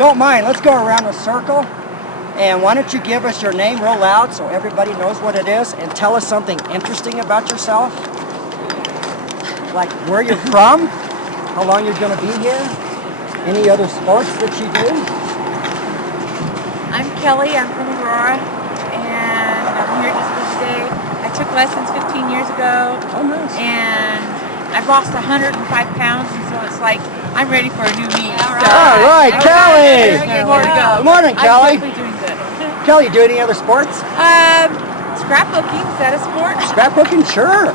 don't mind, let's go around the circle. And why don't you give us your name real loud so everybody knows what it is, and tell us something interesting about yourself. Like where you're from, how long you're going to be here, any other sports that you do. I'm Kelly, I'm from Aurora, and I'm here just for today. I took lessons 15 years ago. Oh, nice. And I've lost 105 pounds, and so it's like I'm ready for a new me. All right, Kelly. More to go. Good morning, Kelly. I'm definitely doing good. Kelly, you do any other sports? Scrapbooking, is that a sport? Scrapbooking, sure.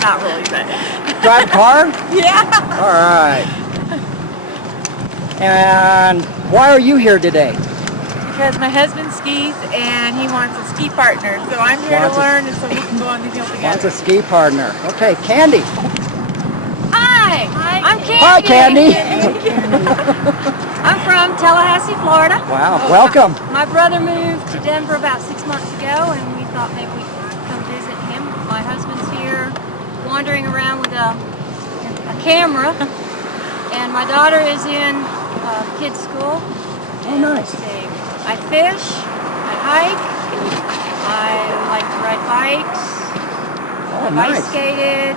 Not really, but. Drive a car? Yeah. All right. And why are you here today? Because my husband skis and he wants a ski partner, so I'm here to learn and so we can go on the hill together. Wants a ski partner. Okay, Candy. Hi, I'm Candy. Hi, Candy. I'm from Tallahassee, Florida. Wow, welcome. My brother moved to Denver about 6 months ago, and we thought maybe we could come visit him. My husband's here wandering around with a camera, and my daughter is in kids' school. Oh, nice. I fish, I hike, I like to ride bikes, Oh, I've nice. ice skated.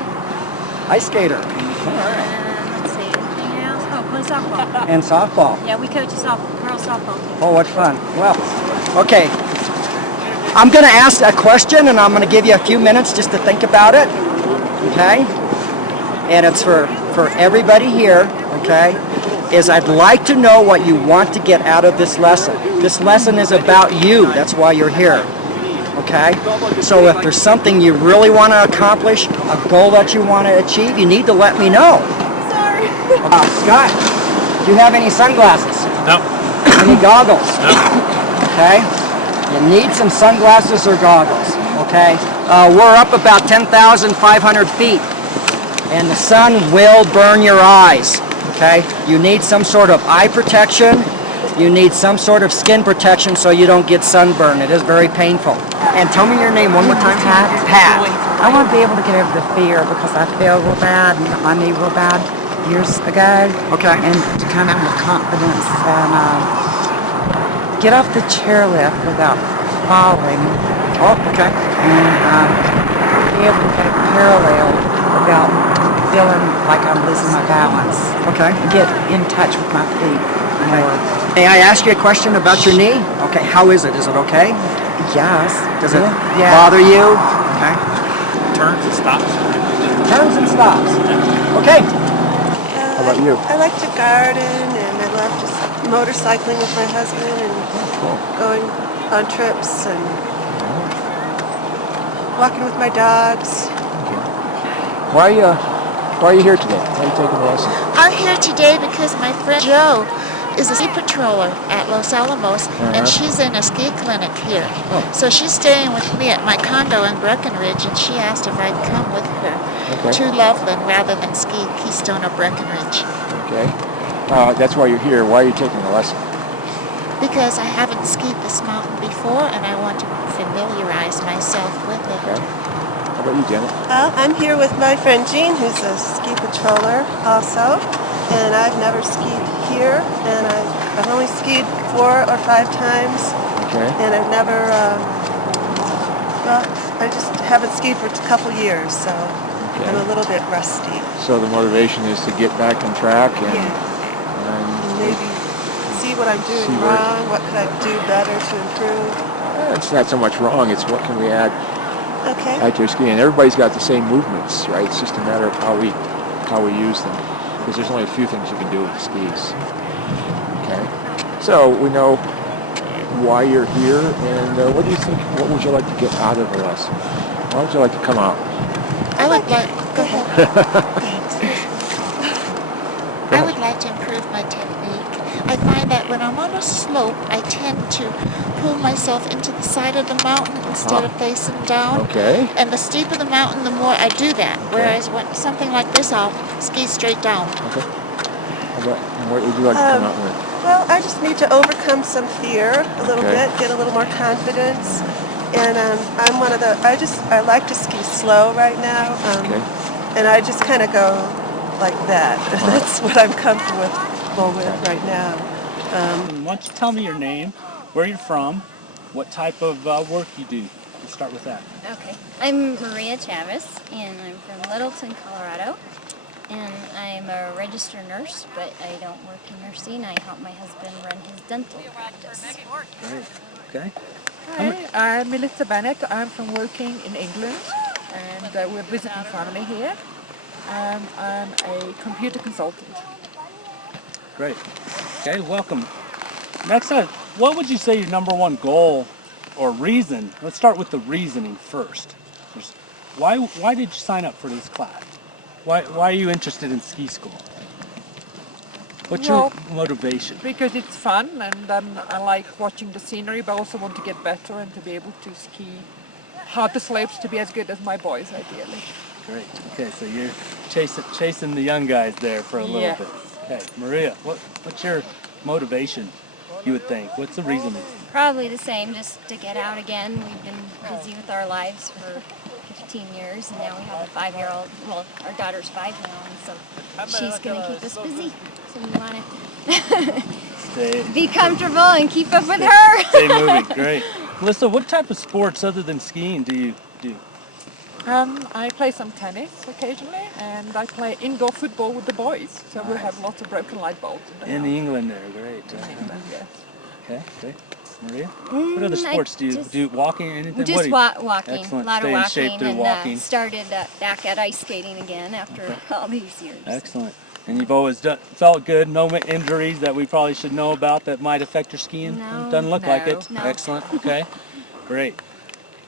Ice skater. All right. And let's see, anything else? Oh, play softball. And softball. Yeah, we coach a girls softball team. Oh, what fun. Well, okay. I'm going to ask a question, and I'm going to give you a few minutes just to think about it. Okay? And it's for everybody here, okay? Is I'd like to know what you want to get out of this lesson. This lesson is about you. That's why you're here. Okay? So if there's something you really want to accomplish, a goal that you want to achieve, you need to let me know. Sorry. Scott, do you have any sunglasses? No. Any goggles? No. Okay? You need some sunglasses or goggles. Okay? We're up about 10,500 feet, and the sun will burn your eyes. Okay? You need some sort of eye protection. You need some sort of skin protection so you don't get sunburn. It is very painful. And tell me your name one more time. Pat. I want to be able to get over the fear because I feel real bad and got my knee real bad years ago. Okay. And to kind of have confidence and get off the chairlift without falling. Oh, okay. And be able to go parallel without feeling like I'm losing my balance. Okay. Get in touch with my feet more. May I ask you a question about your knee? Okay, how is it? Is it okay? Yes. Does it Yeah. bother you? Okay. Turns and stops. Turns and stops. Okay. How about you? I like to garden, and I love just motorcycling with my husband and going on trips and walking with my dogs. Why are you here today? Why are you taking a lesson? I'm here today because my friend Jo is a ski patroller at Los Alamos, and she's in a ski clinic here. So she's staying with me at my condo in Breckenridge, and she asked if I'd come with her to Loveland rather than ski Keystone or Breckenridge. Okay. That's why you're here. Why are you taking a lesson? Because I haven't skied this mountain before, and I want to familiarize myself with it. Okay. How about you, Janet? I'm here with my friend Jean, who's a ski patroller also, and I've never skied here, and I've only skied 4 or 5 times, and I've never, I just haven't skied for a couple years, so I'm a little bit rusty. So the motivation is to get back on track and maybe see what I'm doing wrong, what could I do better to improve. It's not so much wrong, it's what can we add to your skiing. Everybody's got the same movements, right? It's just a matter of how we use them. Because there's only a few things you can do with the skis. Okay? So we know why you're here, and what do you think, what would you like to get out of the lesson? Why would you like to come out? I would like, go ahead. I would like to improve my technique. I find that when I'm on a slope, I tend to pull myself into the side of the mountain instead of facing down. Okay. And the steeper the mountain, the more I do that. Whereas when something like this, I'll ski straight down. Okay. And what would you like to come out with? Well, I just need to overcome some fear a little bit, get a little more confidence. And I'm one of the, I like to ski slow right now. And I just kind of go like that. That's what I'm comfortable with right now. And why don't you tell me your name, where you're from, what type of work you do? Let's start with that. Okay. I'm Maria Chavez, and I'm from Littleton, Colorado. And I'm a registered nurse, but I don't work in nursing. I help my husband run his dental practice. Great. Okay. Hi, I'm Melissa Bennett. I'm from working in England, and we're visiting family here. I'm a computer consultant. Great. Okay, welcome. Next up, what would you say your number one goal or reason? Let's start with the reasoning first. Why did you sign up for this class? Why are you interested in ski school? What's your motivation? Because it's fun, and I like watching the scenery, but I also want to get better and to be able to ski harder slopes to be as good as my boys, ideally. Great. Okay, so you're chasing the young guys there for a little bit. Okay, Maria, what's your motivation, you would think? What's the reason? Probably the same, just to get out again. We've been busy with our lives for 15 years, and now we have a 5-year-old. Well, our daughter's 5 now, and so she's going to keep us busy. So we want to be comfortable and keep up with her. Stay moving. Great. Melissa, what type of sports other than skiing do you do? I play some tennis occasionally, and I play indoor football with the boys. So we have lots of broken light bulbs in England there. Great. In England, yes. Okay, great. Maria, what other sports do you do? Walking, anything? Just walking. Excellent. A lot Stay of in walking, shape through and walking. started back at ice skating again after all these years. Excellent. And you've always felt good, no injuries that we probably should know about that might affect your skiing? No. Doesn't look like it. No. Excellent. Okay, great.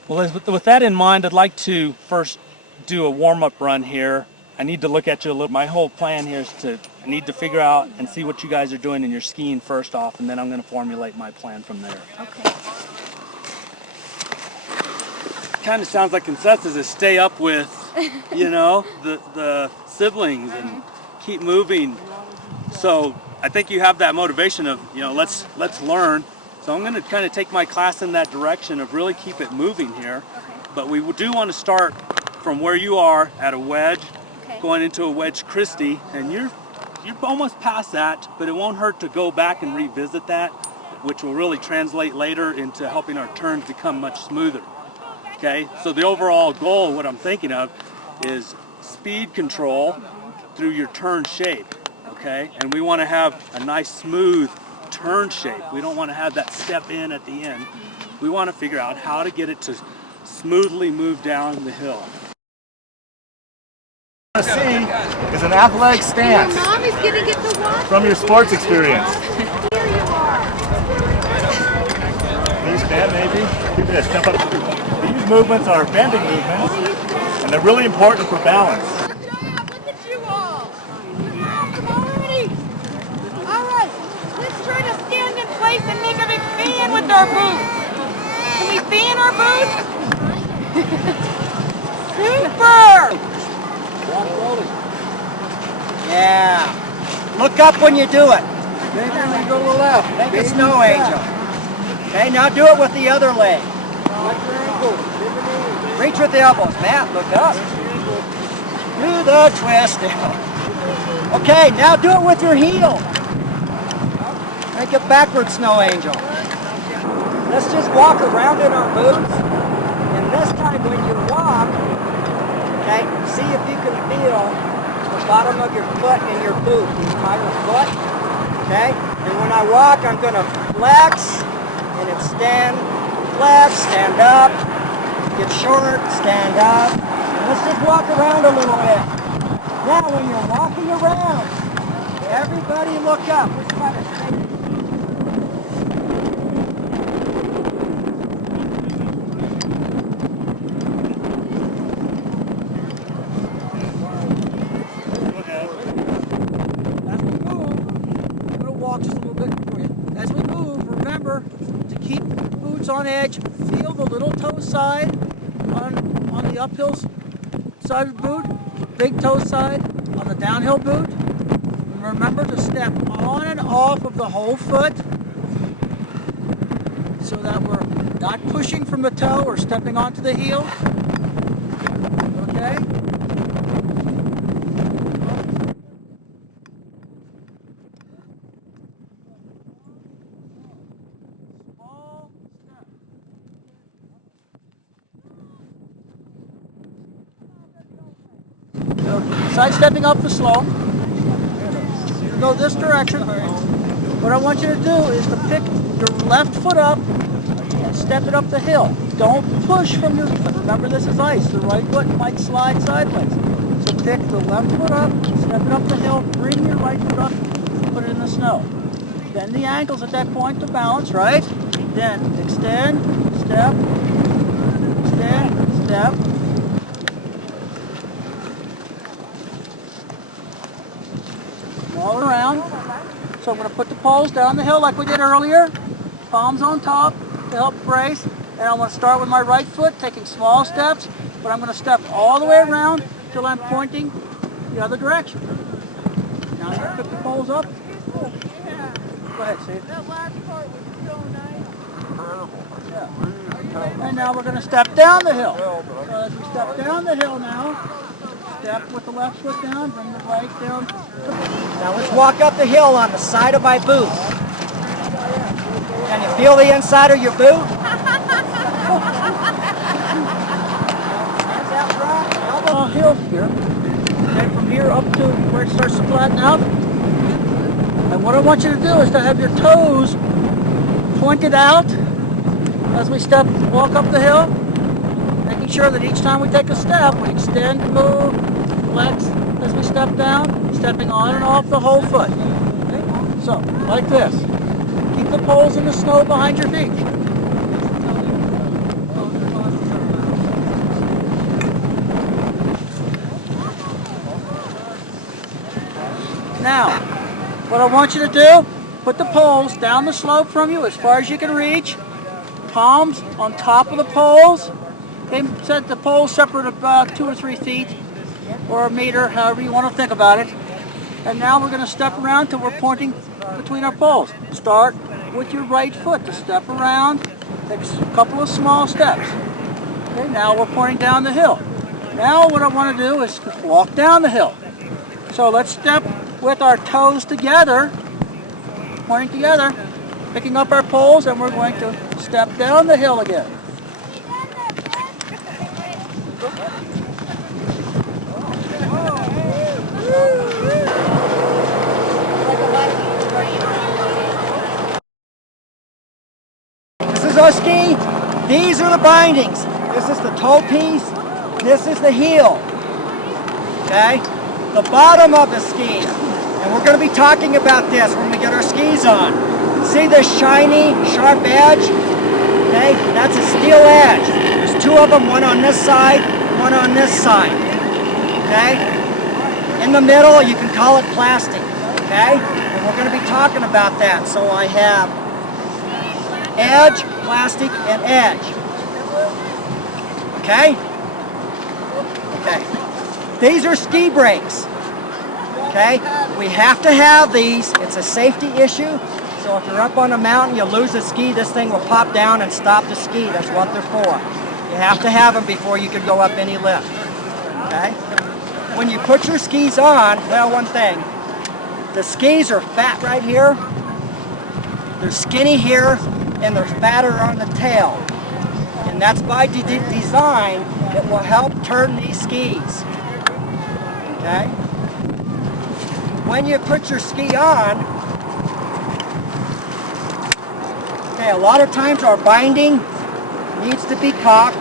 Well, with that in mind, I'd like to first do a warm-up run here. I need to look at you a little. My whole plan here is I need to figure out and see what you guys are doing in your skiing first off, and then I'm going to formulate my plan from there. Okay. Kind of sounds like consensus is stay up with, the siblings and keep moving. So I think you have that motivation of, let's learn. So I'm going to kind of take my class in that direction of really keep it moving here. Okay. But we do want to start from where you are at a wedge, Okay. going into a wedge Christie, and you're almost past that, but it won't hurt to go back and revisit that, which will really translate later into helping our turns become much smoother. Okay, so the overall goal, what I'm thinking of, is speed control through your turn shape. Okay, and we want to have a nice smooth turn shape. We don't want to have that step in at the end. We want to figure out how to get it to smoothly move down the hill. What I want to see is an athletic stance from your sports experience. Can you stand maybe? Keep it a step up. These movements are bending movements, and they're really important for balance. Look at you all. Come already. All right. Let's try to stand in place and make a big fan with our boots. Can we fan our boots? Super! Yeah. Look up when you do it. Maybe go to the left. Make a snow angel. Okay, now do it with the other leg. Reach with the elbows. Matt, look up. Do the twist now. Okay, now do it with your heel. Make a backward snow angel. Let's just walk around in our boots. And this time when you walk, okay, see if you can feel the bottom of your foot in your boot, the entire foot. Okay? And when I walk, I'm going to flex and extend, flex, stand up, get short, stand up. And let's just walk around a little bit. Now when you're walking around, everybody look up. Let's try to stay. As we move, remember to keep boots on edge. Feel the little toe side on the uphill side of the boot, big toe side on the downhill boot. And remember to step on and off of the whole foot so that we're not pushing from the toe or stepping onto the heel. Okay? sidestepping up the slope. Go this direction. What I want you to do is to pick your left foot up and step it up the hill. Don't push from your foot. Remember, this is ice. The right foot might slide sideways. So pick the left foot up, step it up the hill, bring your right foot up, put it in the snow. Bend the ankles at that point to balance, right? Then extend, step, extend, step. All around. So I'm going to put the poles down the hill like we did earlier. Palms on top to help brace. And I'm going to start with my right foot, taking small steps, but I'm going to step all the way around till I'm pointing the other direction. Now I'm going to pick the poles up. Go ahead, Steve. That last part was so nice. Yeah. And now we're going to step down the hill. So as we step down the hill now, step with the left foot down, bring the right down. Now let's walk up the hill on the side of my boot. Can you feel the inside of your boot? Hill here. Okay, from here up to where it starts to flatten out. And what I want you to do is to have your toes pointed out as we walk up the hill, making sure that each time we take a step, we extend, move, flex as we step down, stepping on and off the whole foot. Okay? So, like this. Keep the poles in the snow behind your feet. Now, what I want you to do, put the poles down the slope from you as far as you can reach. Palms on top of the poles. They said the poles separate about 2 or 3 feet or a meter, however you want to think about it. And now we're going to step around till we're pointing between our poles. Start with your right foot to step around. Take a couple of small steps. Okay, now we're pointing down the hill. Now what I want to do is walk down the hill. So let's step with our toes together, pointing together, picking up our poles, and we're going to step down the hill again. This is our ski. These are the bindings. This is the toe piece. This is the heel. Okay? The bottom of the ski. And we're going to be talking about this when we get our skis on. See this shiny, sharp edge? Okay, that's a steel edge. There's 2 of them, one on this side, one on this side. Okay? In the middle, you can call it plastic. Okay? And we're going to be talking about that. So I have edge, plastic, and edge. Okay? Okay. These are ski brakes. Okay? We have to have these. It's a safety issue. So if you're up on a mountain, you lose a ski, this thing will pop down and stop the ski. That's what they're for. You have to have them before you can go up any lift. Okay? When you put your skis on, well, one thing, the skis are fat right here, they're skinny here, and they're fatter on the tail. And that's by design. It will help turn these skis. Okay? When you put your ski on, okay, a lot of times our binding needs to be cocked,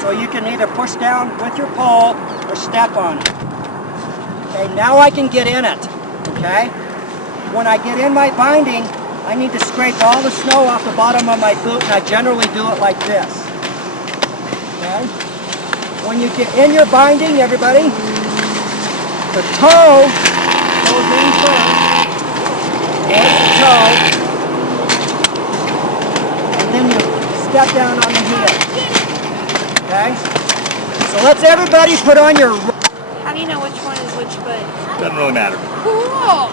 so you can either push down with your pole or step on it. Okay, now I can get in it. Okay? When I get in my binding, I need to scrape all the snow off the bottom of my boot, and I generally do it like this. Okay? When you get in your binding, everybody, the toe goes in first. There's the toe. And then you step down on the heel. Okay? So let's everybody put on your... How do you know which one is which foot? Doesn't really matter. Cool!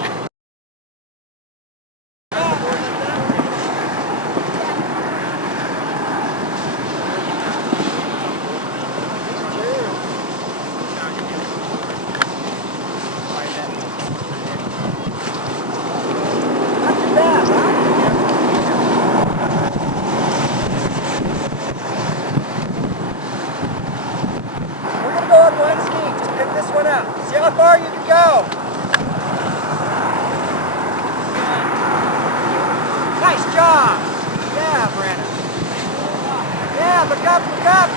See how how far you can go. Nice job. Yeah, Brandon. Yeah, look up, look up.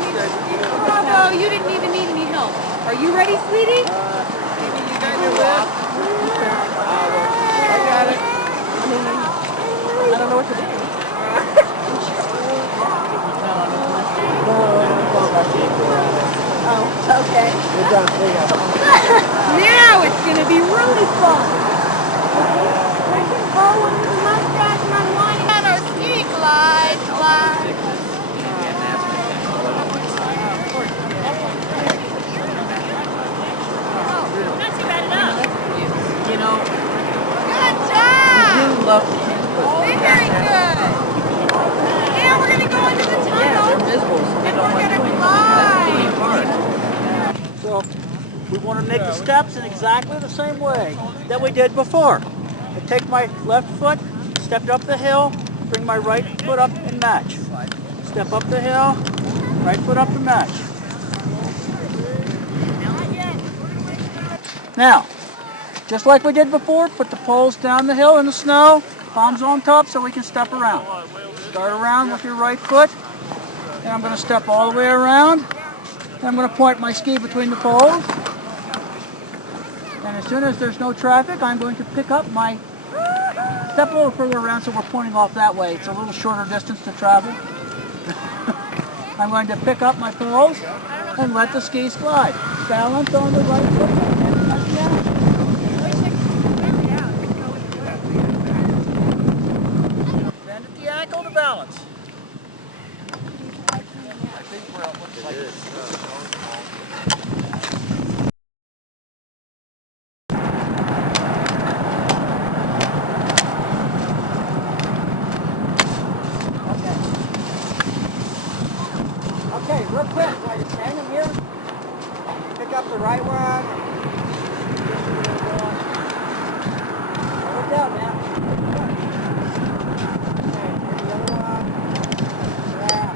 Bravo, you didn't even need any help. Are you ready, sweetie? Maybe you guys are walk. I got it. I don't know what to do. Oh, okay. Good job, there you go. Now it's going to be really fun. I can go under the mustache and unwind on our ski glide. Not too bad enough. You know, Good job. you love the kids, but Very good. Now we're going to go into the tunnel. they're miserable. So they don't We're want to going do to anything. glide. So we want to make the steps in exactly the same way that we did before. I take my left foot, step up the hill, bring my right foot up and match. Step up the hill, right foot up and match. Now, just like we did before, put the poles down the hill in the snow, palms on top so we can step around. Start around with your right foot, and I'm going to step all the way around. And I'm going to point my ski between the poles. And as soon as there's no traffic, I'm going to pick up my, step a little further around so we're pointing off that way. It's a little shorter distance to travel. I'm going to pick up my poles and let the skis glide. Balance on the right foot and touch down. Bend at the ankle to balance. I think where it looks like Okay, real quick, while you're standing here, pick up the right one. Look down, man. Okay, here's the other one. Yeah.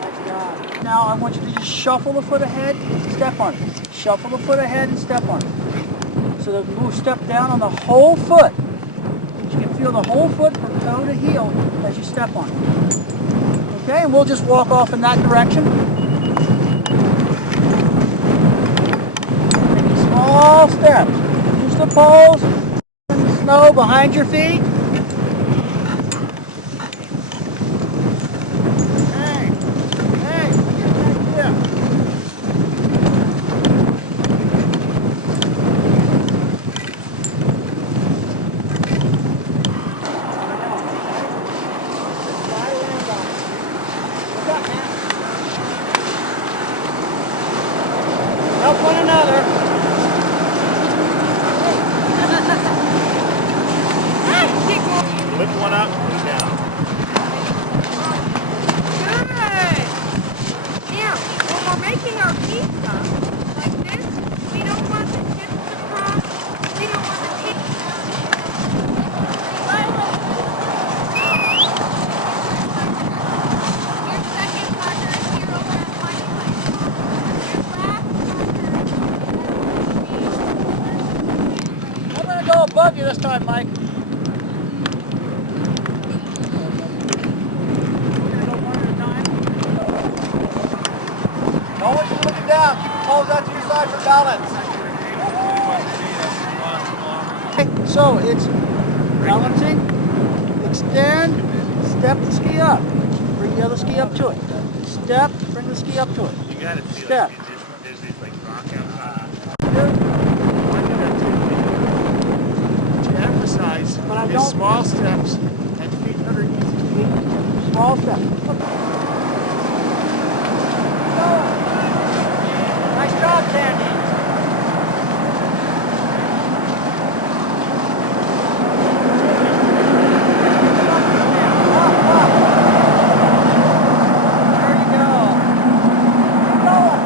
Nice job. Now I want you to just shuffle the foot ahead, step on it. Shuffle the foot ahead and step on it. So that we move step down on the whole foot. You can feel the whole foot from toe to heel as you step on it. Okay, and we'll just walk off in that direction. Taking small steps. Use the poles and the snow behind your feet. Help one another. Lift one up and down. Good. Now, when we're making our pizza like this, we don't want the chips to cross. We don't want the pizza. Your second partner is here over at my place. Your last partner. I'm going to go above you this time, Mike. Always looking down. Keep the poles out to your side for balance. Okay, so it's balancing, extend, step the ski up. Bring the other ski up to it. Step, bring the ski up to it. You got to see Step. there's this like rock outside. To emphasize But I is don't- small steps and feet underneath. Small step. Nice job, Sandy. There you go. Keep going.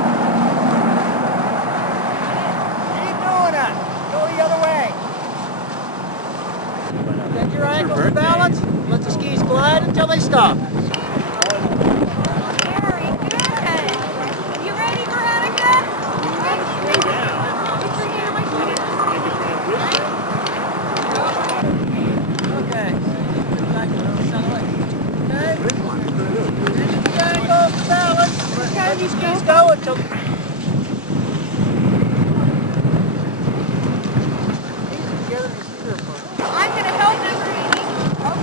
Keep doing it. Go the other way. Keep on the balance. Let the skis glide until they stop. Very good. You ready, Veronica? Okay. Back to the center. Okay. Go off the balance. Let these skis go until. I'm going to help you, Randy.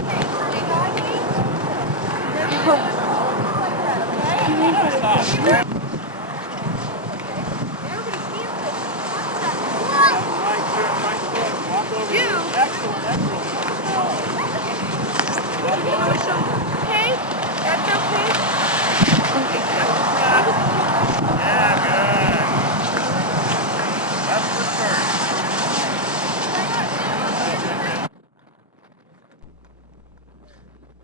Okay, so you got me? Okay, that's okay.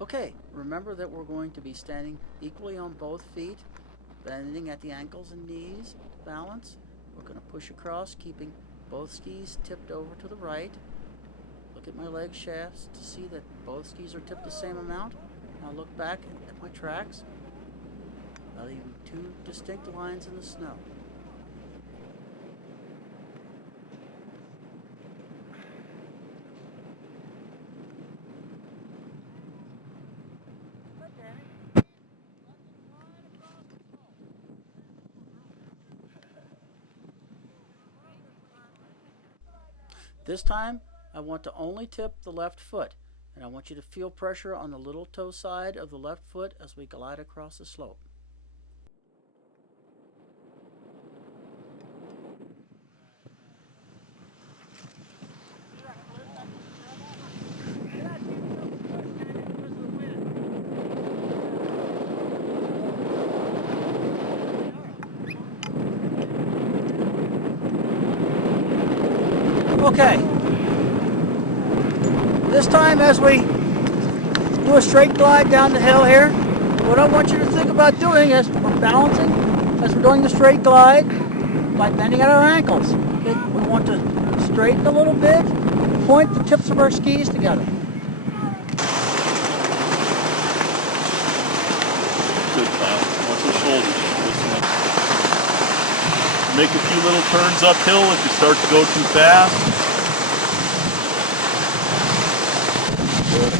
Okay, remember that we're going to be standing equally on both feet, bending at the ankles and knees, balance. We're going to push across, keeping both skis tipped over to the right. Look at my leg shafts to see that both skis are tipped the same amount. Now look back at my tracks. I'll leave two distinct lines in the snow. This time, I want to only tip the left foot, and I want you to feel pressure on the little toe side of the left foot as we glide across the slope. Okay. This time as we do a straight glide down the hill here, what I want you to think about doing is we're balancing as we're doing the straight glide by bending at our ankles. Okay? We want to straighten a little bit, point the tips of our skis together. Good, Kyle. Watch your shoulders. Make a few little turns uphill if you start to go too fast. Good.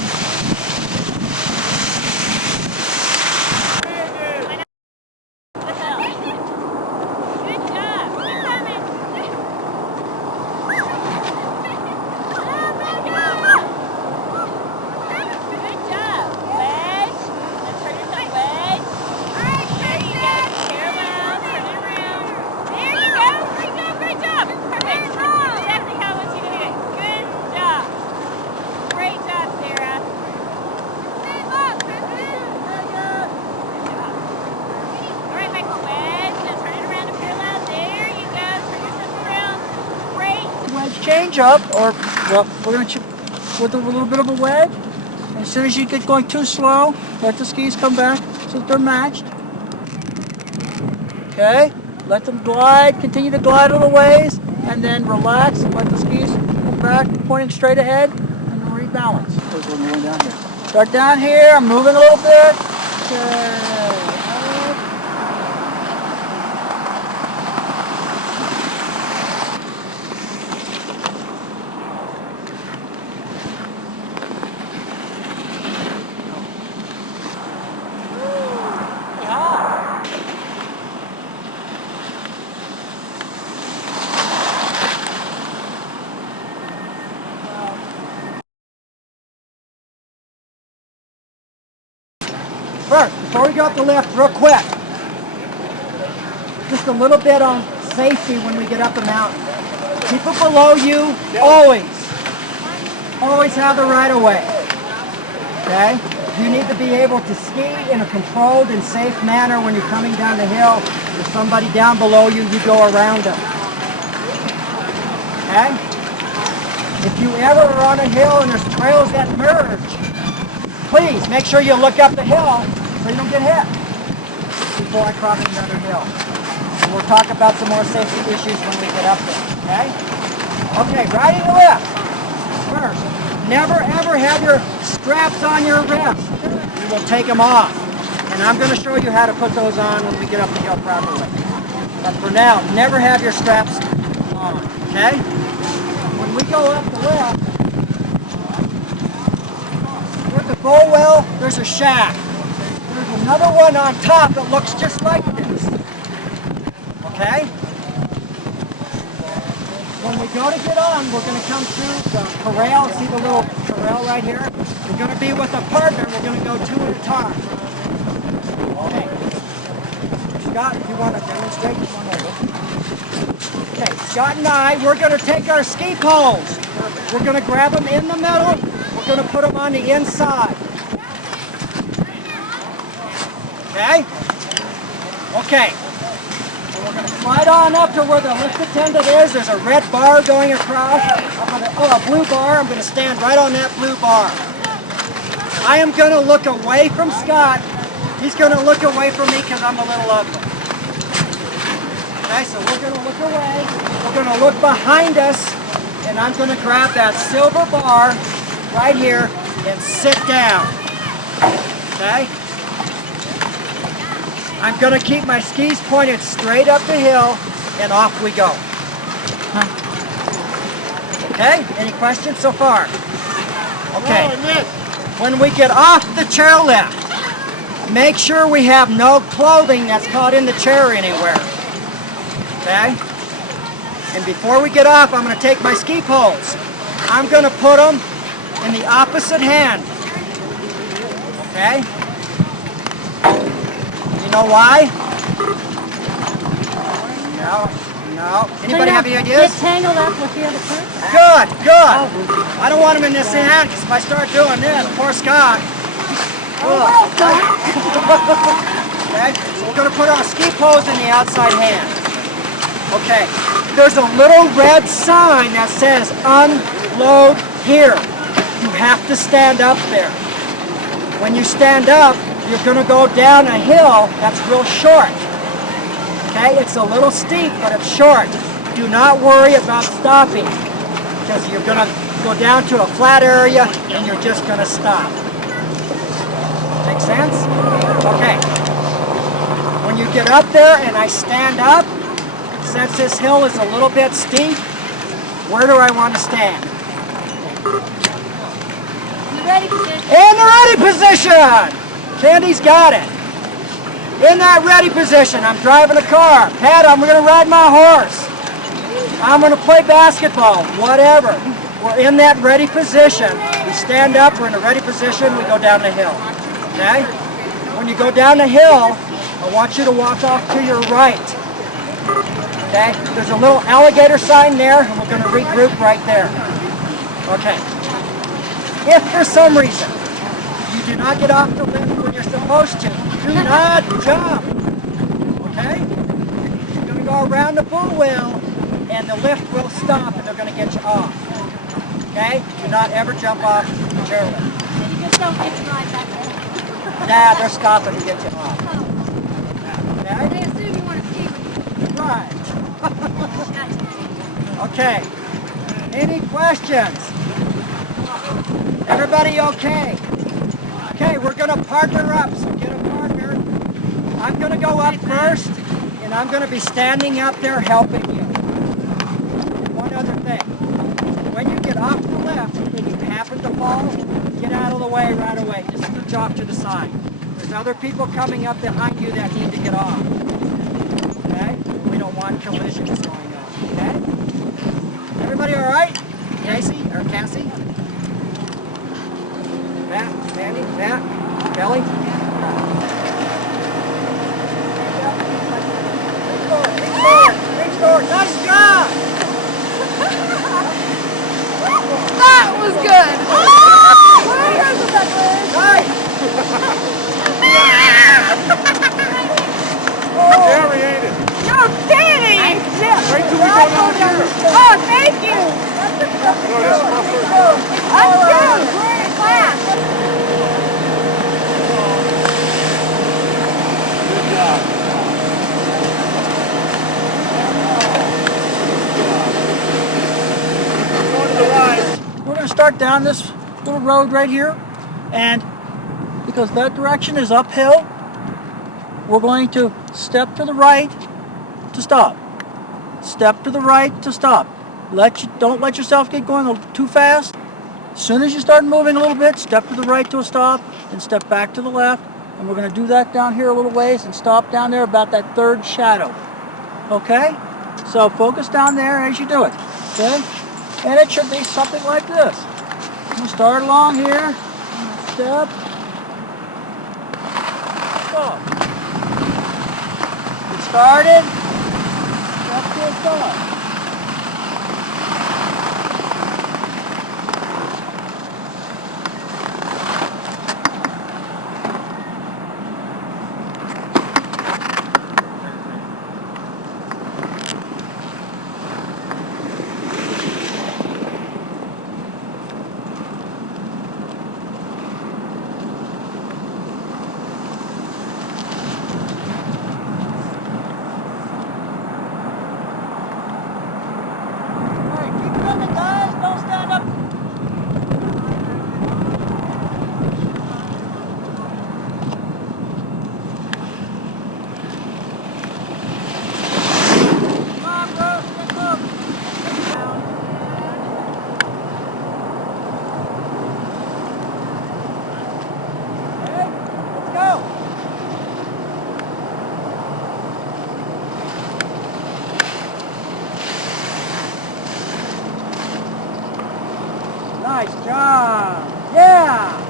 Change up, or well, we're going to with a little bit of a wedge. As soon as you get going too slow, let the skis come back so that they're matched. Okay, let them glide, continue to glide a little ways, and then relax, let the skis come back, pointing straight ahead, and then rebalance. We're going down here. Start down here, I'm moving a little bit. Okay. First, before we go up the lift, real quick, just a little bit on safety when we get up the mountain. People below you, always have the right of way. Okay? You need to be able to ski in a controlled and safe manner when you're coming down the hill. If there's somebody down below you, you go around them. Okay? If you ever are on a hill and there's trails that merge, please make sure you look up the hill so you don't get hit before I cross another hill. And we'll talk about some more safety issues when we get up there, okay? Okay, riding the lift. First, never ever have your straps on your wrist. You will take them off. And I'm going to show you how to put those on when we get up the hill properly. But for now, never have your straps on, okay? When we go up the lift, with the bow well, there's a shack. There's another one on top that looks just like this, okay? When we go to get on, we're going to come through the corral. See the little corral right here? We're going to be with a partner. We're going to go two at a time. Okay. Scott, if you want to demonstrate, come on over. Okay, Scott and I, we're going to take our ski poles. We're going to grab them in the middle. We're going to put them on the inside. Okay? Okay. We're going to slide on up to where the lift attendant is. There's a red bar going across. A blue bar. I'm going to stand right on that blue bar. I am going to look away from Scott. He's going to look away from me because I'm a little ugly. Okay, so we're going to look away. We're going to look behind us, and I'm going to grab that silver bar right here and sit down. Okay? I'm going to keep my skis pointed straight up the hill, and off we go. Okay? Any questions so far? Okay. When we get off the chairlift, make sure we have no clothing that's caught in the chair anywhere. Okay? And before we get off, I'm going to take my ski poles. I'm going to put them in the opposite hand. Okay? You know why? No. Anybody have any ideas? Get tangled up with the other person. Good. I don't want them in this hand, because if I start doing this, poor Scott. Okay, so we're going to put our ski poles in the outside hand. Okay, there's a little red sign that says unload here. You have to stand up there. When you stand up, you're going to go down a hill that's real short. Okay, it's a little steep, but it's short. Do not worry about stopping, because you're going to go down to a flat area and you're just going to stop. Make sense? Okay. When you get up there and I stand up, since this hill is a little bit steep, where do I want to stand? Ready position. In the ready position! Candy's got it. In that ready position, I'm driving a car. Pat, I'm going to ride my horse. I'm going to play basketball, whatever. We're in that ready position. We stand up, we're in a ready position, we go down the hill. Okay? When you go down the hill, I want you to walk off to your right. Okay? There's a little alligator sign there, and we're going to regroup right there. Okay. If for some reason you do not get off the lift when you're supposed to, do not jump. Okay? You're going to go around the bull wheel, and the lift will stop, and they're going to get you off. Okay? Do not ever jump off the chairlift. You just don't get to ride back there. Nah, they're stopping to get you off. Okay? They assume you want to ski with you. Right. Okay. Any questions? Everybody okay? Okay, we're going to partner up, so get a partner. I'm going to go up first, and I'm going to be standing up there helping you. One other thing. When you get off the lift and you happen to fall, get out of the way right away. Just scooch off to the side. There's other people coming up behind you that need to get off. Okay? We don't want collisions going on. Okay? Everybody all right? Casey or Cassie? Matt, Sandy, Matt, Kelly? Big door. Nice job! That was good. Jerry, ain't it? No kidding. Wait till we go down here. Oh, thank you. This is my first That's good. We're in class. Good job. Going to the right. We're going to start down this little road right here, and because that direction is uphill, we're going to step to the right to stop. Step to the right to stop. Don't let yourself get going too fast. As soon as you start moving a little bit, step to the right to a stop, and step back to the left. And we're going to do that down here a little ways and stop down there about that third shadow. Okay? So focus down there as you do it. Okay? And it should be something like this. We'll start along here. Step. Stop. Get started. Step to a stop. Nice job. Yeah.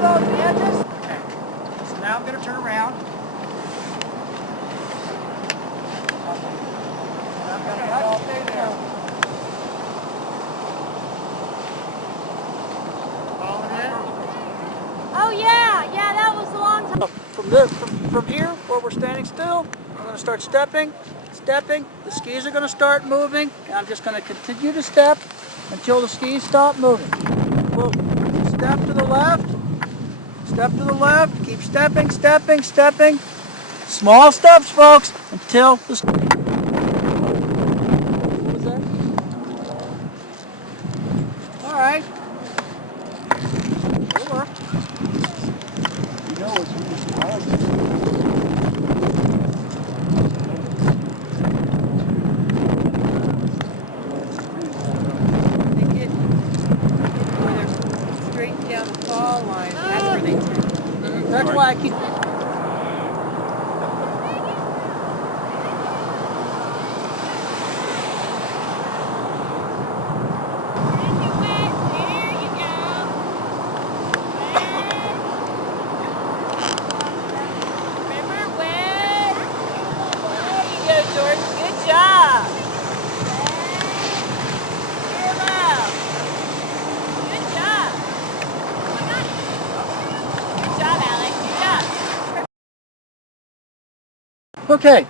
Those edges. Okay. So now I'm going to turn around. I'm going to cut all through there. Oh yeah, that was a long time. From here, where we're standing still, I'm going to start stepping. The skis are going to start moving, and I'm just going to continue to step until the skis stop moving. We'll step to the left. Step to the left, keep stepping. Small steps, folks, until the... What was that? All right. It'll work. You know it's really hard. Down the fall line, that's where they turn. That's why I keep... Okay,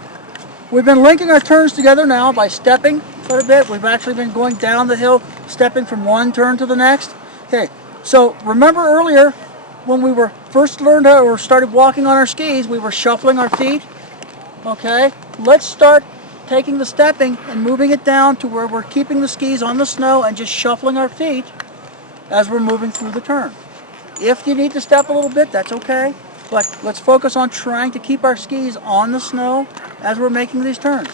we've been linking our turns together now by stepping quite a bit. We've actually been going down the hill, stepping from one turn to the next. Okay, so remember earlier when we were first learned how or started walking on our skis, we were shuffling our feet. Okay, let's start taking the stepping and moving it down to where we're keeping the skis on the snow and just shuffling our feet as we're moving through the turn. If you need to step a little bit, that's okay. But let's focus on trying to keep our skis on the snow as we're making these turns.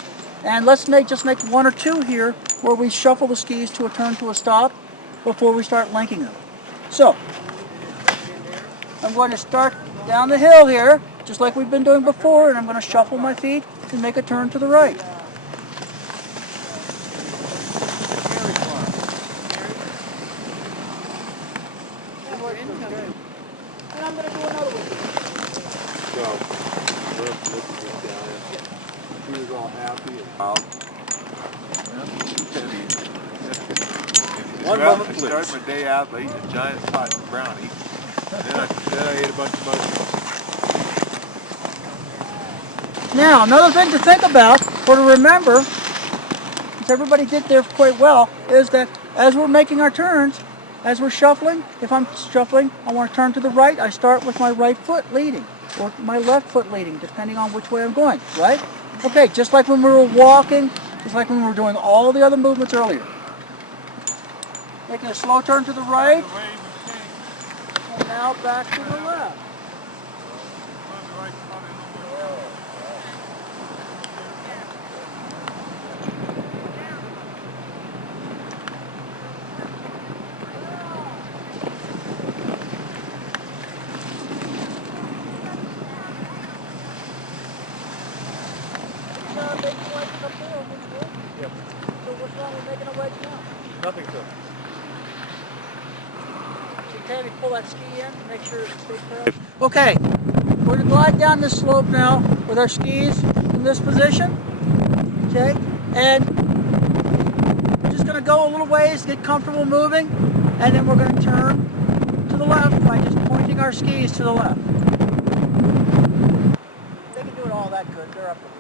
And let's just make one or two here where we shuffle the skis to a turn to a stop before we start linking them. So, I'm going to start down the hill here, just like we've been doing before, and I'm going to shuffle my feet and make a turn to the right. And I'm going to do another one. He was all happy and proud. One moment, please. I started my day out by eating a giant pot of brownie. Then I ate a bunch of mushrooms. Now, another thing to think about, or to remember, since everybody did there quite well, is that as we're making our turns, as we're shuffling, if I'm shuffling, I want to turn to the right, I start with my right foot leading, or my left foot leading, depending on which way I'm going, right? Okay, just like when we were walking, just like when we were doing all the other movements earlier. Making a slow turn to the right, and now back to the left. Yep. So what's wrong with making a wedge now? Nothing to it. So Tammy, pull that ski in to make sure it stays parallel. Okay, we're going to glide down this slope now with our skis in this position. Okay, and we're just going to go a little ways, get comfortable moving, and then we're going to turn to the left by just pointing our skis to the left. They can do it all that good. They're up the hill.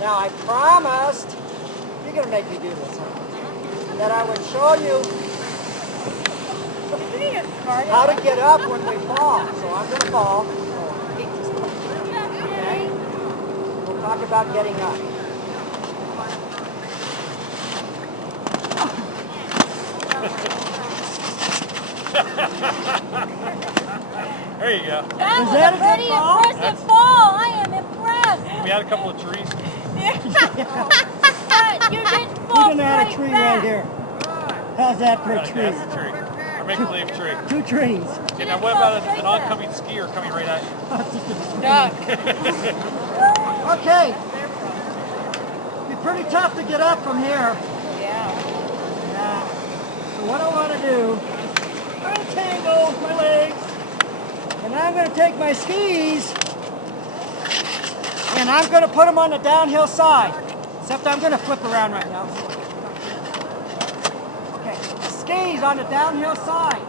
Now I promised, you're going to make me do this, huh? That I would show you how to get up when we fall. So I'm going to fall. Okay? We'll talk about getting up. There you go. That was that a a good pretty fall? impressive fall. I am impressed. We had a couple of trees. But you didn't fall We're going to add a right tree back. right here. How's that for a tree? That's a tree. Or make-believe tree. 2 trees. Okay, now what about an oncoming skier coming right at you? Okay. It'd be pretty tough to get up from here. Yeah. So what I want to do, I'm going to tangle my legs, and I'm going to take my skis, and I'm going to put them on the downhill side. Except I'm going to flip around right now. Okay, the skis on the downhill side.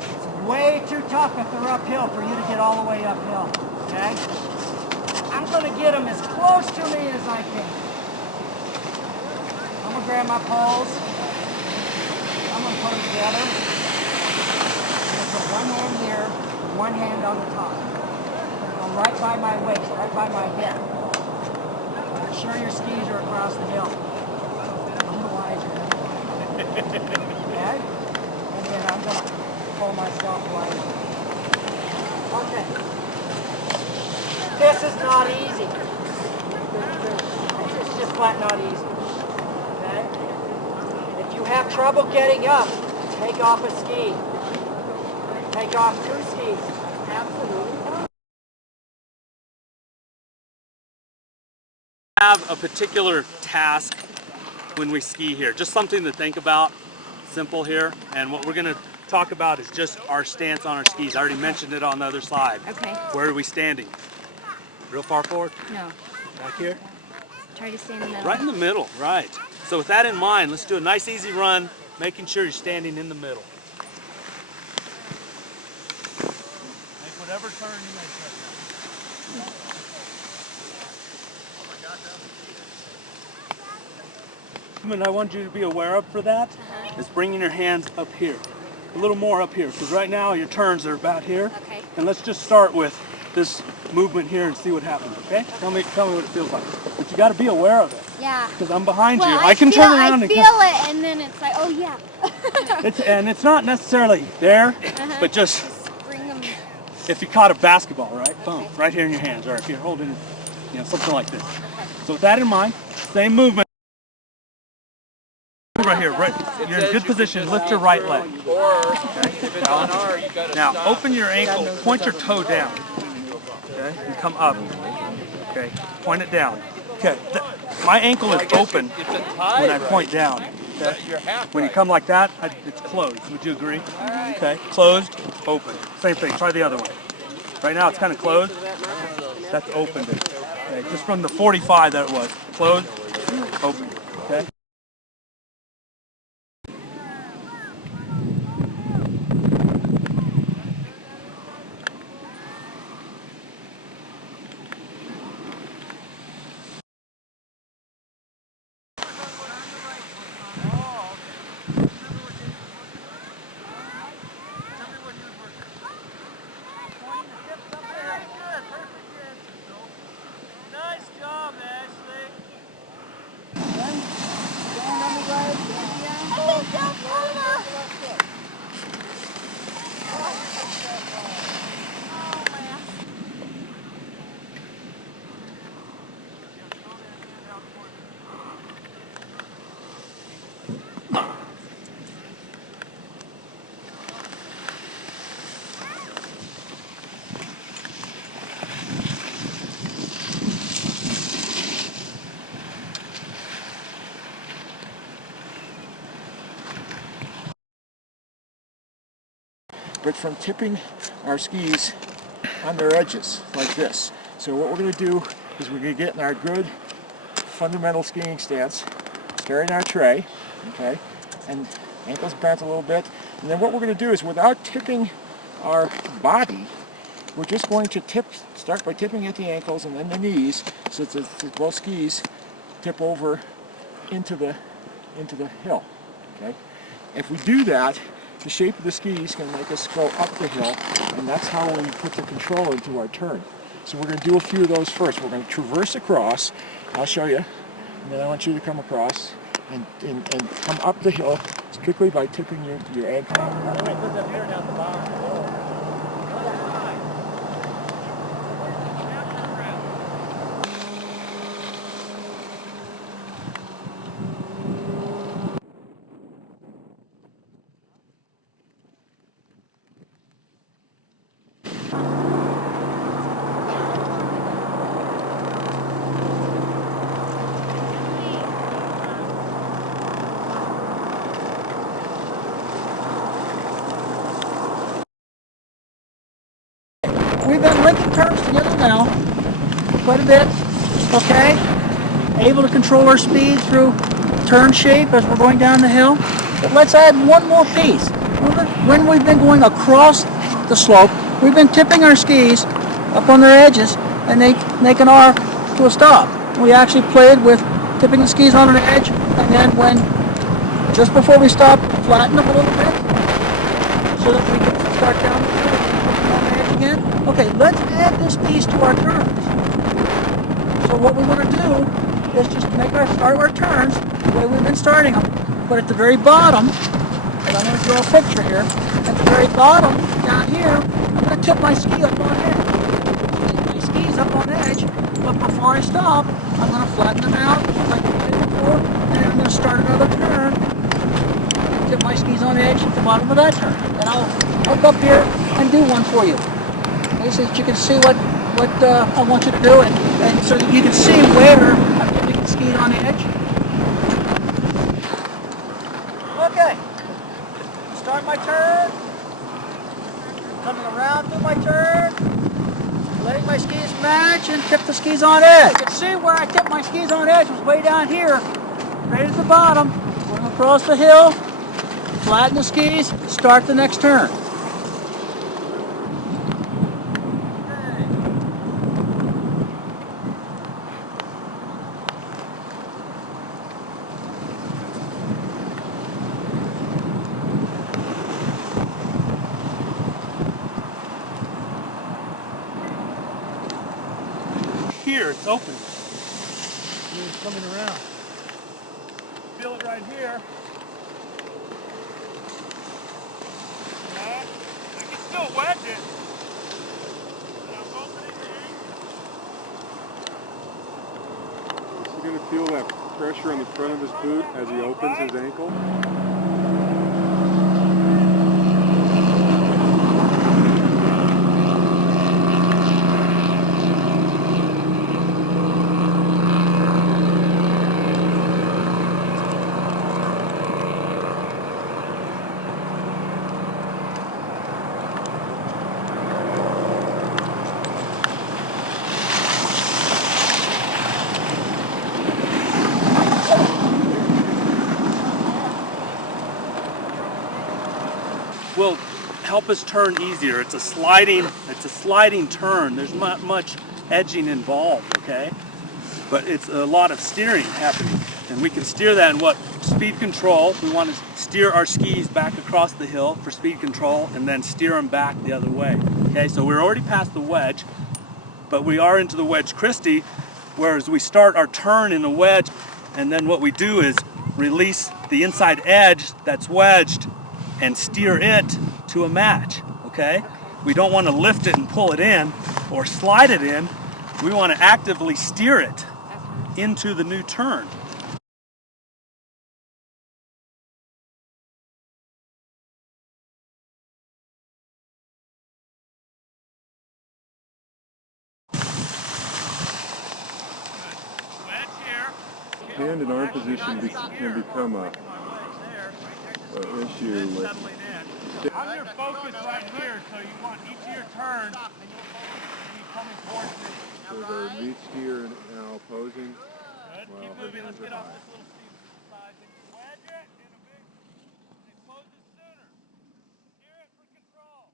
It's way too tough if they're uphill for you to get all the way uphill. Okay? I'm going to get them as close to me as I can. I'm going to grab my poles. I'm going to put them together. I'm going to put one hand here, one hand on the top. Go right by my waist, right by my hip. Make sure your skis are across the hill. Otherwise, you're going to okay? And then I'm going to pull myself right. Okay. This is not easy. It's just flat not easy. Okay? If you have trouble getting up, take off a ski. Take off 2 skis. Absolutely fine. Have a particular task when we ski here. Just something to think about. Simple here. And what we're going to talk about is just our stance on our skis. I already mentioned it on the other slide. Okay. Where are we standing? Real far forward? No. Back here? Try to stay in the middle. Right in the middle, right. So with that in mind, let's do a nice easy run, making sure you're standing in the middle. Make whatever turn you make right now. What I want you to be aware of for that is bringing your hands up here. A little more up here, because right now your turns are about here. Okay. And let's just start with this movement here and see what happens, okay? Tell me what it feels like. But you got to be aware of it. Yeah. Because I'm behind you. Well, I can turn around and feel it, and then it's like, oh yeah. it's not necessarily there, but just bring them. if you caught a basketball, right? Boom, right here in your hands, or if you're holding, something like this. So with that in mind, same movement. Right here, right. You're in a good position. Lift your right leg. Okay. Now open your ankle. Point your toe down. Okay, and come up. Okay, point it down. Okay, my ankle is open when I point down. Okay? When you come like that, it's closed. Would you agree? Okay, closed, open. Same thing. Try the other way. Right now it's kind of closed. That's opened it. Okay, just from the 45 that it was. Closed, open. Okay. But from tipping our skis on their edges like this. So what we're going to do is we're going to get in our good fundamental skiing stance, carrying our tray, okay, and ankles bent a little bit. And then what we're going to do is, without tipping our body, we're just going to start by tipping at the ankles and then the knees, so that both skis tip over into the hill. Okay. If we do that, the shape of the skis can make us go up the hill, and that's how we put the control into our turn. So we're going to do a few of those first. We're going to traverse across. I'll show you, and then I want you to come across and come up the hill strictly by tipping your ankle. We've been linking turns together now quite a bit, okay? Able to control our speed through turn shape as we're going down the hill. But let's add one more piece. When we've been going across the slope, we've been tipping our skis up on their edges and making our to a stop. We actually played with tipping the skis on an edge, and then just before we stop, flatten them a little bit so that we can start down the hill on the edge. again? Okay, let's add this piece to our turns. So what we want to do is just start our turns the way we've been starting them. But at the very bottom, and I'm going to draw a picture here, at the very bottom, down here, I'm going to tip my ski up on edge. Tip my skis up on edge, but before I stop, I'm going to flatten them out like we did before, and then I'm going to start another turn. Tip my skis on edge at the bottom of that turn. And I'll hook up here and do one for you. Okay, so that you can see what I want you to do, and so that you can see where I'm tipping the skis on edge. Okay, start my turn, coming around through my turn, letting my skis match and tip the skis on edge. You can see where I tipped my skis on edge was way down here, right at the bottom. Going across the hill, flatten the skis, start the next turn. Here, it's open. And it's coming around. Feel it right here. I can still wedge it. But I'm opening the Is he going to feel that pressure on the front of his boot as he opens his ankle? will help us turn easier. It's a sliding turn. There's not much edging involved, okay? But it's a lot of steering happening. And we can steer that in what? Speed control. We want to steer our skis back across the hill for speed control and then steer them back the other way. Okay, so we're already past the wedge, but we are into the wedge Christie, whereas we start our turn in the wedge, and then what we do is release the inside edge that's wedged and steer it to a match, okay? We don't want to lift it and pull it in or slide it in. We want to actively steer it into the new turn. Hand and arm position can become an issue with. I'm your focus right here, so you want each of your turns and you coming towards me. So the lead skier now opposing. Good. Keep moving. Let's get off this little steep side. Wedge it in a big. It closes sooner. Steer it for control.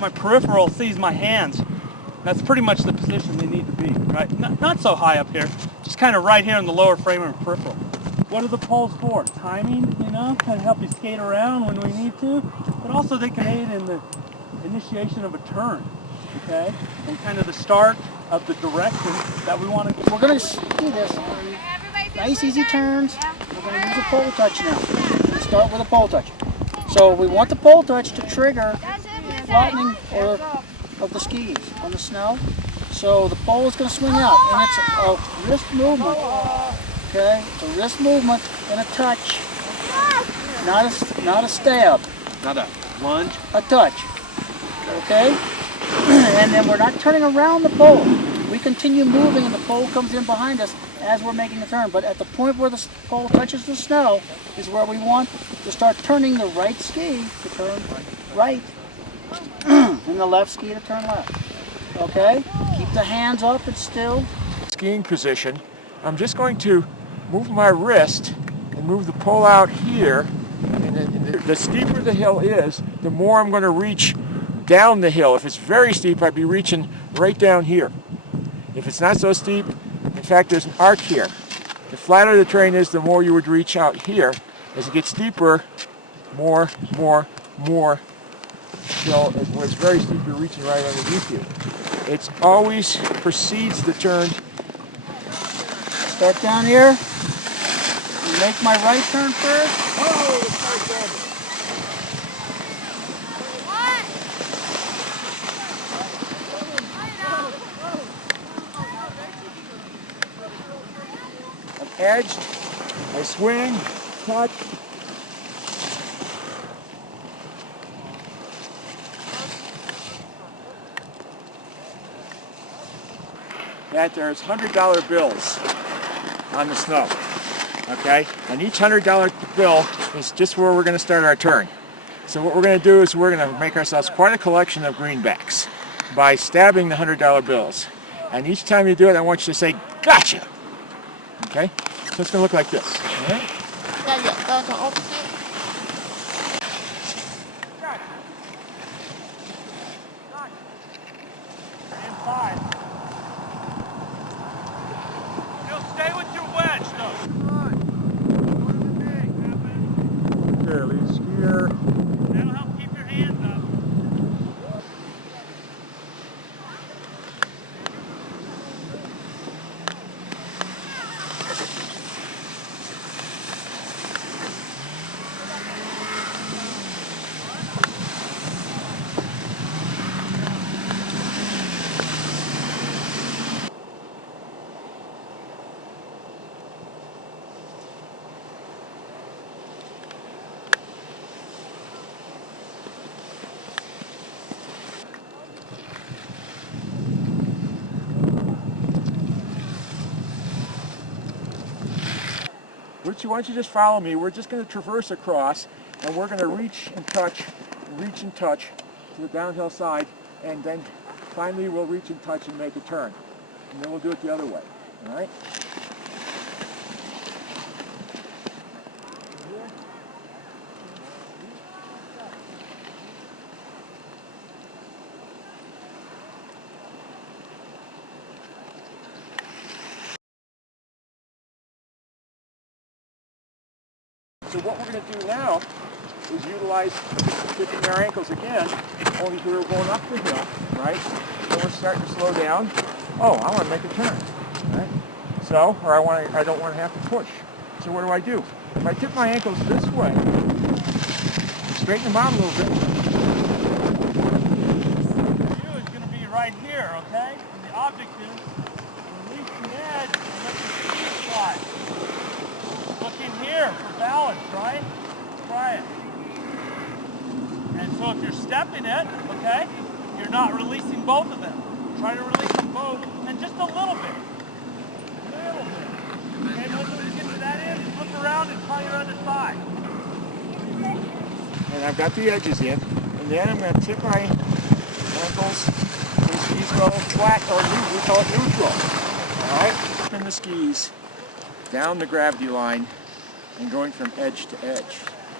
My peripheral sees my hands. That's pretty much the position they need to be, right? Not so high up here, just kind of right here in the lower frame of peripheral. What are the poles for? Timing, you know, kind of help you skate around when we need to, but also they can aid in the initiation of a turn, okay? And kind of the start of the direction that we want to go. We're going to do this. Nice easy turns. We're going to use a pole touch now. Let's start with a pole touch. So we want the pole touch to trigger flattening of the skis on the snow. So the pole is going to swing out, and it's a wrist movement. Okay, it's a wrist movement and a touch, not a stab. Not a lunge. A touch. Okay, and then we're not turning around the pole. We continue moving, and the pole comes in behind us as we're making a turn. But at the point where the pole touches the snow is where we want to start turning the right ski to turn right, and the left ski to turn left. Okay? Keep the hands up and still. Skiing position, I'm just going to move my wrist and move the pole out here. And the steeper the hill is, the more I'm going to reach down the hill. If it's very steep, I'd be reaching right down here. If it's not so steep, in fact, there's an arc here. The flatter the terrain is, the more you would reach out here. As it gets steeper, more, till when it's very steep, you're reaching right underneath you. It always precedes the turn. Start down here. Make my right turn first. Oh, I'm edged. I swing, touch. That there's $100 bills on the snow, okay? And each $100 bill is just where we're going to start our turn. So what we're going to do is we're going to make ourselves quite a collection of greenbacks by stabbing the $100 bills. And each time you do it, I want you to say, gotcha! Okay? So it's going to look like this, all right? And 5. Stay with your wedge, though. Here, lead skier. That'll help keep your hands up. Richie, why don't you just follow me? We're just going to traverse across, and we're going to reach and touch to the downhill side, and then finally we'll reach and touch and make a turn. And then we'll do it the other way, all right? So what we're going to do now is utilize dipping our ankles again, only we're going up the hill, right? So we're starting to slow down. Oh, I want to make a turn, right? So, or I don't want to have to push. So what do? If I tip my ankles this way, straighten them out a little bit. You is going to be right here, okay? And the object is release the edge and let the ski slide. Looking here for balance, right? Try it. And so if you're stepping it, okay, you're not releasing both of them. Try to release them both, and just a little bit. Okay, once you get to that end, flip around and try your other side. And I've got the edges in, and then I'm going to tip my ankles so the skis go flat, or we call it neutral. All right? Spin the skis down the gravity line and going from edge to edge,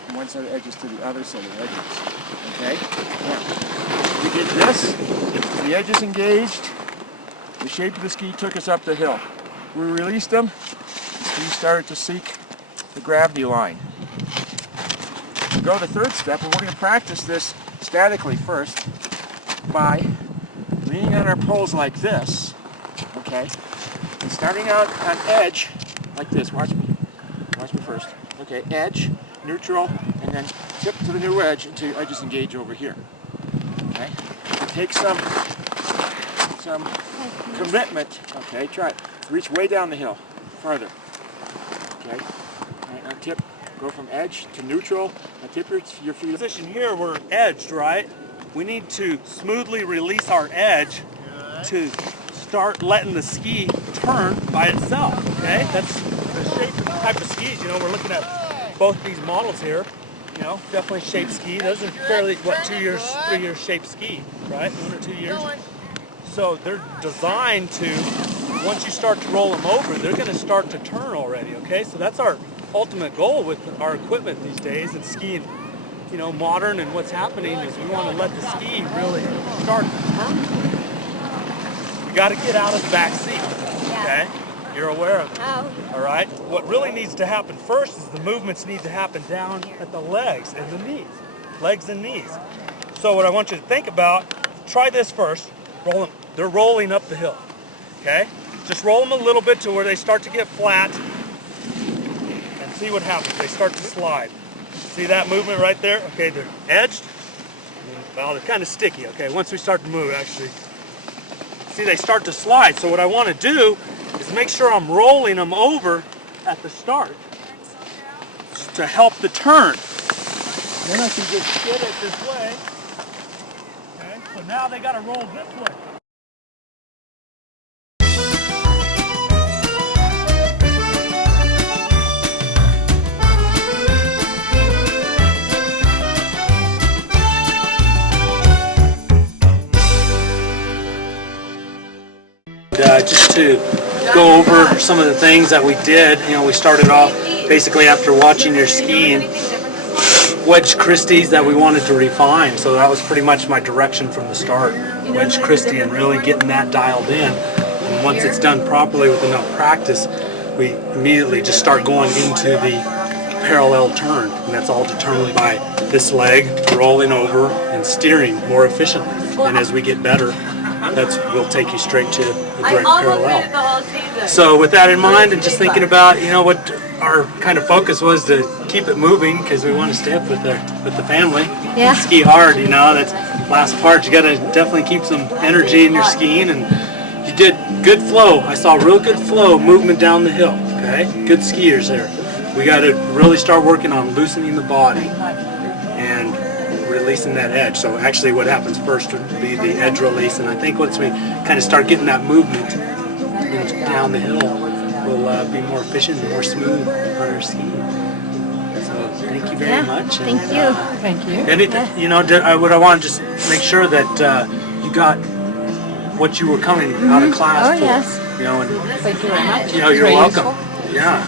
from one set of edges to the other set of edges. Okay? Now, we did this, the edges engaged, the shape of the ski took us up the hill. We released them, the ski started to seek the gravity line. We go to the third step, and we're going to practice this statically first by leaning on our poles like this, Okay? And starting out on edge, like this, watch me first. Okay, edge, neutral, and then tip to the new edge until I just engage over here. Okay? It takes some commitment. Okay, try it. Reach way down the hill, farther. Okay? All right, now tip, go from edge to neutral. Now tip your feet. Position here, we're edged, right? We need to smoothly release our edge to start letting the ski turn by itself, okay? That's the shape and type of skis. You know, we're looking at both these models here. You know, definitely shaped ski. Those are fairly, 2 years, 3 years shaped ski, right? 1 or 2 years. So they're designed to, once you start to roll them over, they're going to start to turn already, okay? So that's our ultimate goal with our equipment these days and skiing, you know, modern, and what's happening is we want to let the ski really start to turn. You got to get out of the back seat, okay? You're aware of it, all right? What really needs to happen first is the movements need to happen down at the legs and the knees, legs and knees. So what I want you to think about, try this first. Roll them. They're rolling up the hill, okay? Just roll them a little bit to where they start to get flat and see what happens. They start to slide. See that movement right there? Okay, they're edged. Well, they're kind of sticky, okay? Once we start to move, actually. See, they start to slide. So what I want to do is make sure I'm rolling them over at the start to help the turn. Then I can just skid it this way. Okay, so now they got to roll this way. Just to go over some of the things that we did, you know, we started off basically after watching your skiing, wedge Christies that we wanted to refine, so that was pretty much my direction from the start, wedge Christie and really getting that dialed in. And once it's done properly with enough practice, we immediately just start going into the parallel turn, and that's all determined by this leg rolling over and steering more efficiently. And as we get better, we'll take you straight to the direct parallel. So with that in mind, and just thinking about, you know, what our kind of focus was to keep it moving, because we want to stay up with the family. Yeah. Ski hard, you know, that's the last part. You got to definitely keep some energy in your skiing, and you did good flow. I saw real good flow movement down the hill, okay? Good skiers there. We got to really start working on loosening the body and releasing that edge. So actually what happens first would be the edge release, and I think once we kind of start getting that movement down the hill, we'll be more efficient and more smooth on our skiing. So thank you very much. And, thank you. Thank you. Anything, you know, what I want to just make sure that you got what you were coming out of class for. Yes. You know, and Thank you very much. you know, you're Very welcome. useful. Yeah.